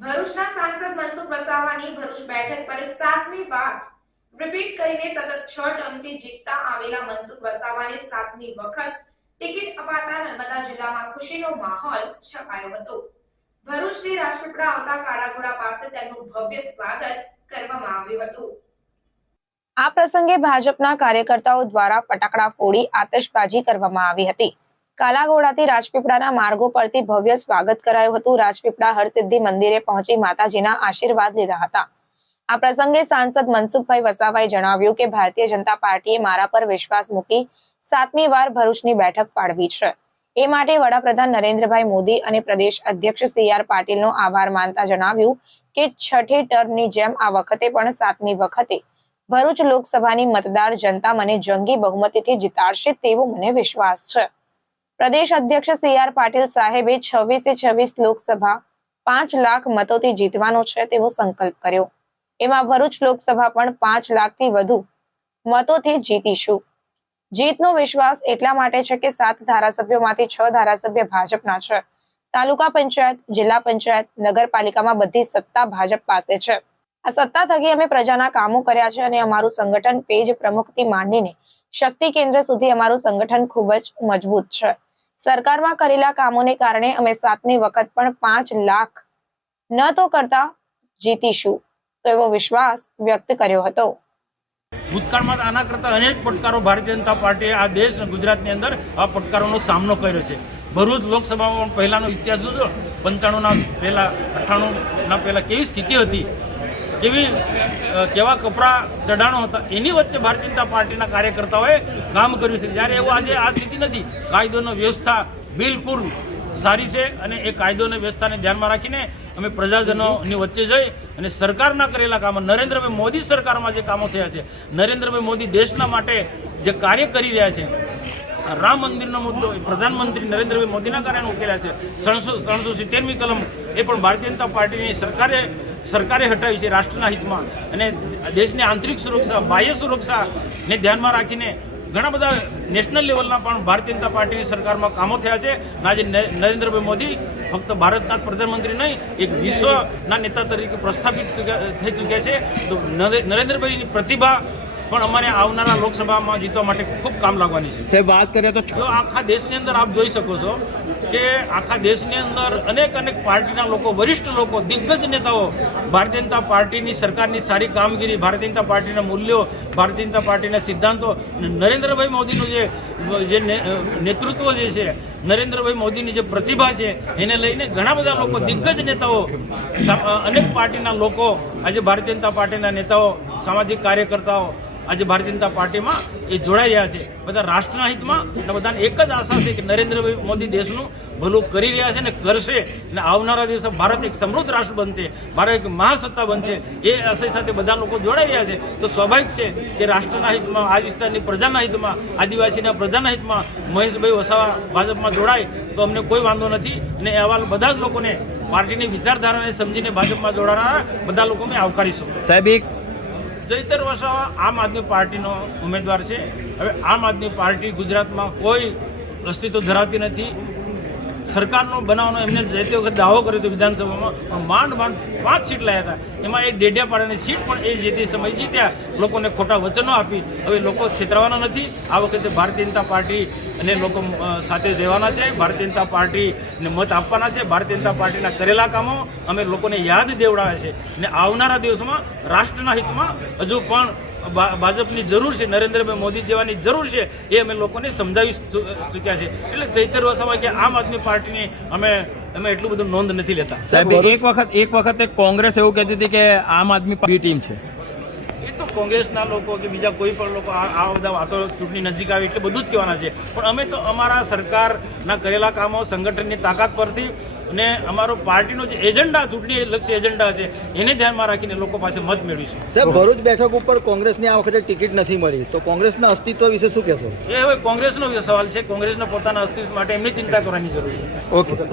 ભરૂચના સાંસદ મનસુખ વસાવાની ભરૂચ બેઠક પર 7મી વાર રિપીટ કરીને સતત 6 ટર્મથી જીતતા આવેલા મનસુખ વસાવાને 7મી વખત ટિકિટ અપાતા નર્મદા જિલ્લામાં ખુશીનો માહોલ છવાયો હતો। ભરૂચથી રાજપીપળા આવતા કાળાઘોડા પાસે તેમનું ભવ્ય સ્વાગત કરવામાં આવ્યું હતું। આ પ્રસંગે ભાજપના કાર્યકર્તાઓ દ્વારા ફટાકડા ફોડી આતશબાજી કરવામાં આવી હતી। કાલાઘોડાથી રાજપીપળાના માર્ગો પરથી ભવ્ય સ્વાગત કરાયું હતું। રાજપીપળા હરસિદ્ધિ મંદિરે પહોંચી માતાજીના આશીર્વાદ લીધા હતા। આ પ્રસંગે સાંસદ મનસુખભાઈ વસાવાએ જણાવ્યું કે ભારતીય જનતા પાર્ટીએ મારા પર વિશ્વાસ મૂકી 7મી વાર ભરૂચની બેઠક ફાળવી છે। એ માટે વડાપ્રધાન નરેન્દ્રભાઈ મોદી અને પ્રદેશ અધ્યક્ષ CR પાટીલનો આભાર માનતા જણાવ્યું કે છઠ્ઠી ટર્મની જેમ આ વખતે પણ 7મી વખતે ભરૂચ લોકસભાની મતદાર જનતા મને જંગી બહુમતીથી જીતાડશે તેવો મને વિશ્વાસ છે। પ્રદેશ અધ્યક્ષ CR પાટીલ સાહેબે 26 લોકસભા 5 લાખ મતોથી જીતવાનો છે તેવો સંકલ્પ કર્યો। એમાં ભરૂચ લોકસભા પણ 5 લાખથી વધુ મતોથી જીતીશું। જીતનો વિશ્વાસ એટલા માટે છે કે 7 ધારાસભ્યોમાંથી 6 ધારાસભ્ય ભાજપના છે। તાલુકા પંચાયત, જિલ્લા પંચાયત, નગરપાલિકામાં બધી સત્તા ભાજપ પાસે છે। આ સત્તા થકી અમે પ્રજાના કામો કર્યા છે અને અમારું સંગઠન પેજ પ્રમુખથી માંડીને શક્તિ કેન્દ્ર સુધી અમારું સંગઠન ખૂબ જ મજબૂત છે। સરકારમાં કરેલા કામોને કારણે અમે 7મી વખત પણ 5 લાખ ન તો કરતા જીતીશું તેવો વિશ્વાસ વ્યક્ત કર્યો હતો। ભૂતકાળમાં આના કરતા અનેક પડકારો ભારતીય જનતા પાર્ટીએ આ દેશ અને ગુજરાતની અંદર આ પડકારોનો સામનો કર્યો છે। ભરૂચ લોકસભામાં પહેલાનો ઇતિહાસ જોજો, 95ના પહેલા 98ના પહેલા કેવી સ્થિતિ હતી, કેવા કપરા ચઢાણો હતા, એની વચ્ચે ભારતીય જનતા પાર્ટીના કાર્યકર્તાઓએ કામ કર્યું છે। જ્યારે એવું આજે આ સ્થિતિ નથી। કાયદોની વ્યવસ્થા બિલકુલ સારી છે અને એ કાયદોની વ્યવસ્થાને ધ્યાનમાં રાખીને અમે પ્રજાજનોની વચ્ચે જઈ અને સરકારના કરેલા કામો, નરેન્દ્રભાઈ મોદી સરકારમાં જે કામો થયા છે, નરેન્દ્રભાઈ મોદી દેશના માટે જે કાર્ય કરી રહ્યા છે, રામ મંદિરનો મુદ્દો પ્રધાનમંત્રી નરેન્દ્રભાઈ મોદીના કારણે ઉકેલ્યા છે। 370મી કલમ એ પણ ભારતીય જનતા પાર્ટીની સરકારે હટાવી છે રાષ્ટ્રના હિતમાં અને દેશની આંતરિક સુરક્ષા, બાહ્ય સુરક્ષાને ધ્યાનમાં રાખીને ઘણા બધા નેશનલ લેવલના પણ ભારતીય જનતા પાર્ટીની સરકારમાં કામો થયા છે। આજે નરેન્દ્રભાઈ મોદી ફક્ત ભારતના પ્રધાનમંત્રી નહીં, એક વિશ્વના નેતા તરીકે પ્રસ્થાપિત થઈ ચૂક્યા છે। તો નરેન્દ્રભાઈની પ્રતિભા પણ અમારે આવનારા લોકસભામાં જીતવા માટે ખૂબ કામ લાગવાની છે। સાહેબ વાત કરીએ તો જો આખા દેશની અંદર આપ જોઈ શકો છો કે આખા દેશની અંદર અનેક પાર્ટીના લોકો, વરિષ્ઠ લોકો, દિગ્ગજ નેતાઓ ભારતીય જનતા પાર્ટીની સરકારની સારી કામગીરી, ભારતીય જનતા પાર્ટીના મૂલ્યો, ભારતીય જનતા પાર્ટીના સિદ્ધાંતો, નરેન્દ્રભાઈ મોદીનું જે નેતૃત્વ જે છે, નરેન્દ્રભાઈ મોદીની જે પ્રતિભા છે, એને લઈને ઘણા બધા લોકો, દિગ્ગજ નેતાઓ, અનેક પાર્ટીના લોકો, આજે ભારતીય જનતા પાર્ટીના નેતાઓ, સામાજિક કાર્યકર્તાઓ આજે ભારતીય જનતા પાર્ટીમાં એ જોડાઈ રહ્યા છે। બધા રાષ્ટ્રના હિતમાં અને બધાને એક જ આશા છે કે નરેન્દ્રભાઈ મોદી દેશનું ભલું કરી રહ્યા છે અને કરશે અને આવનારા દિવસે ભારત એક સમૃદ્ધ રાષ્ટ્ર બનશે, ભારત એક મહાસત્તા બનશે, એ આશય સાથે બધા લોકો જોડાઈ રહ્યા છે। તો સ્વાભાવિક છે કે રાષ્ટ્રના હિતમાં, આ વિસ્તારની પ્રજાના હિતમાં, આદિવાસીના પ્રજાના હિતમાં મહેશભાઈ વસાવા ભાજપમાં જોડાય તો અમને કોઈ વાંધો નથી અને આવા બધા જ લોકોને પાર્ટીની વિચારધારાને સમજીને ભાજપમાં જોડાનારા બધા લોકો અમે આવકારીશું। સાહેબ ચૈતર વસાવા આમ આદમી પાર્ટીનો ઉમેદવાર છે। હવે આમ આદમી પાર્ટી ગુજરાતમાં કોઈ અસ્તિત્વ ધરાવતી નથી। સરકારનો બનાવવાનો એમને જે તે વખત દાવો કર્યો હતો વિધાનસભામાં, પણ માંડ 5 સીટ લાયા હતા, એમાં એ ડેડિયાપાડાની સીટ પણ એ જે તે સમય જીત્યા, લોકોને ખોટા વચનો આપી। હવે લોકો છેતરવાના નથી। આ વખતે ભારતીય જનતા પાર્ટી અને લોકો સાથે રહેવાના છે, ભારતીય જનતા પાર્ટીને મત આપવાના છે। ભારતીય જનતા પાર્ટીના કરેલા કામો અમે લોકોને યાદ દેવડાવે છે અને આવનારા દિવસોમાં રાષ્ટ્રના હિતમાં હજુ પણ ભાજપની જરૂર છે, નરેન્દ્રભાઈ મોદી જેવાની જરૂર છે, એ અમે લોકોને સમજાવી ચૂક્યા છે। એટલે ચૈતર વસાવા કે આમ આદમી પાર્ટીની અમે એટલું બધું નોંધ નથી લેતા। સાહેબ એક વખતે કોંગ્રેસ એવું કહેતી હતી કે આમ આદમી પાર્ટી ટીમ છે। એ તો કોંગ્રેસના લોકો કે બીજા કોઈ પણ લોકો આ બધા વાતો ચૂંટણી નજીક આવે એટલે બધું જ કહેવાના છે, પણ અમે તો અમારા સરકારના કરેલા કામો, સંગઠનની તાકાત પરથી અને અમારો પાર્ટીનો જે એજન્ડા, ચૂંટણી લક્ષી એજન્ડા છે, એને ધ્યાનમાં રાખીને લોકો પાસે મત મેળવીશું। સાહેબ, ભરૂચ બેઠક ઉપર કોંગ્રેસની આ વખતે ટિકિટ નથી મળી, તો કોંગ્રેસના અસ્તિત્વ વિશે શું કહેશો? એ હવે કોંગ્રેસનો સવાલ છે। કોંગ્રેસના પોતાના અસ્તિત્વ માટે એમની ચિંતા કરવાની જરૂર છે। ઓકે।